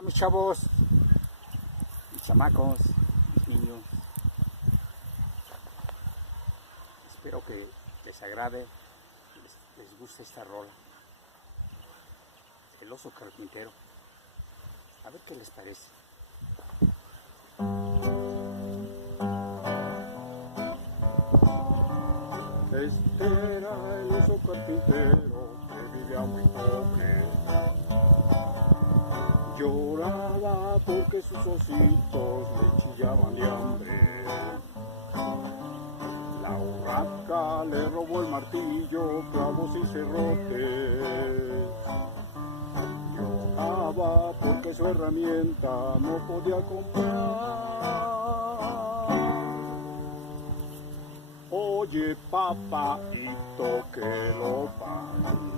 Hola mis chavos, mis chamacos, mis niños. Espero que les agrade, les guste esta rola. El oso carpintero. A ver qué les parece. Este era el oso carpintero que vivía muy pobre. Lloraba porque sus ositos le chillaban de hambre. La urraca le robó el martillo, clavos y cerrotes. Lloraba porque su herramienta no podía comprar. Oye, papaito, que lo pague.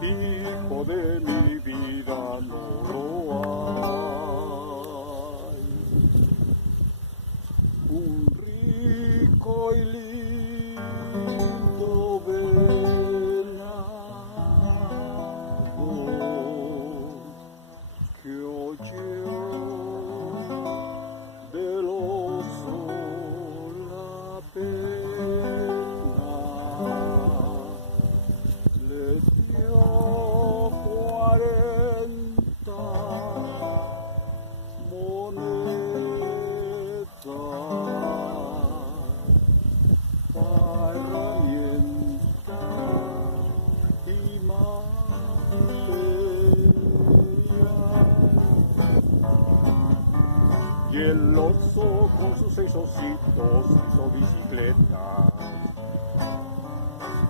Hijo de mi vida, no lo hay. Un rico y lindo venado que oyó del oso la pena, le dio 40 monedas para herramienta y material. Y el oso con sus 6 ositos hizo bicicletas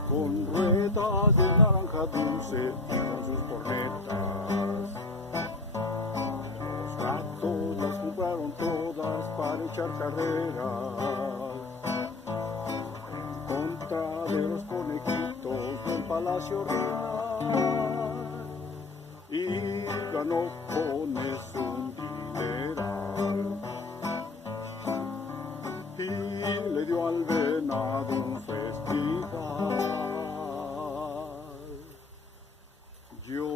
con ruedas de naranja dulce y con sus cornetas. Los gatos las compraron todas para echar carreras en contra de los conejitos del Palacio Real, y ganó con eso un dineral. Y le dio al venado un festival. Yo